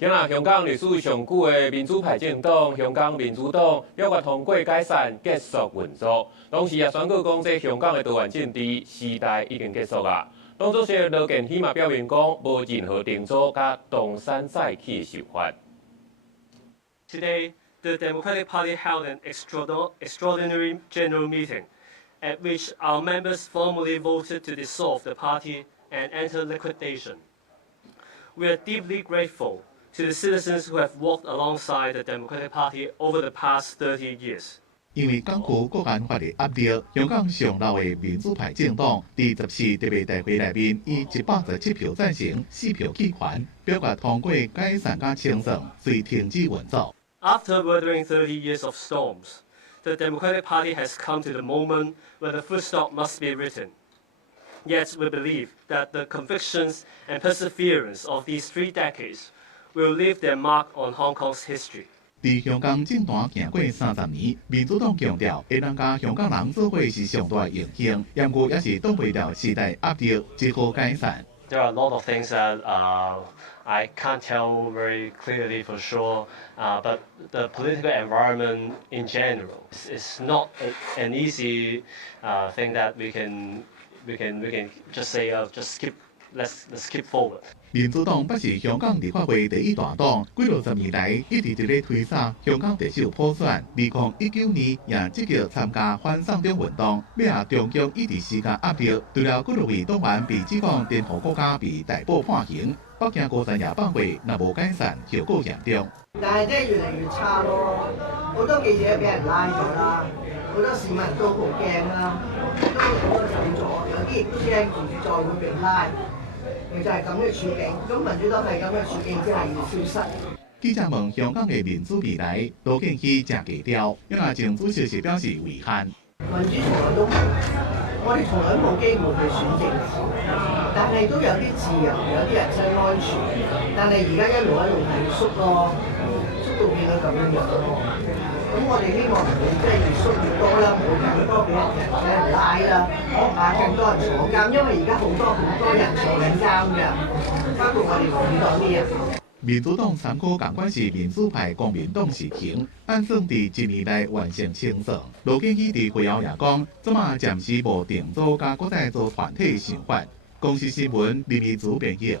今日香港历史上久的民主派政党香港民主党表决通过解散，结束运作。同时也宣告讲，这香港的多元政治时代已经结束啊。党主席罗健熙嘛表明讲，无任何定组甲东山再起的想法。Today, the Democratic Party held an extraordinary general meeting, at which our members formally voted to dissolve the party and enter liquidation. We are deeply grateful to the citizens who have walked alongside the Democratic Party over the past 30 years. 因为港区国安法的压力，香港上老的民主派政党第14特别大会内面以117票赞成、4票弃权，表决通过解散甲清算，遂停止运作。After weathering 30 years of storms, the Democratic Party has come to the moment where the full stop must be written. Yet we believe that the convictions and perseverance of these 3 decades will leave their mark on Hong Kong's history. 在香港政坛行过30年，民主党强调会当甲香港人做伙是上大荣幸，然过也是挡袂了时代压力，只好解散。There are a lot of things that I can't tell very clearly for sure, but the political environment in general is not an easy thing that we can just say let's keep forward. 民主党不是香港立法会第一大党，几60年来一直在推搡香港特首普选。2019年也积极参加反送中运动，要下中共一直施加压力。除了几位党员被指控颠覆国家被逮捕判刑，北京高层也反悔，若无解散，效果严重。但係真係越嚟越差咯，好多記者俾人拉咗啦，好多市民都好驚啦，都好多走咗，有啲亦都驚住再會被拉。其實係咁嘅處境，咁民主黨係咁嘅處境之下要消失。記者問香港嘅民主未來，羅健熙正低調，因為政府消息表示遺憾。民主從來都冇，我哋從來都冇機會去選政府，但係都有啲自由，有啲人身安全，但係而家一路係縮咯，縮到變到咁樣咯。咁我哋希望唔會即係越縮越多啦，唔會更多俾人拉啦，更多人坐監，因為而家好多人坐緊監㗎，包括我哋民主黨啲人。民主黨參考同款是民主派國民黨時期，按算佇1年內完成清算。羅健熙佇會後也講，即馬暫時無定組甲國際組團體想法。公司新聞林義祖編譯。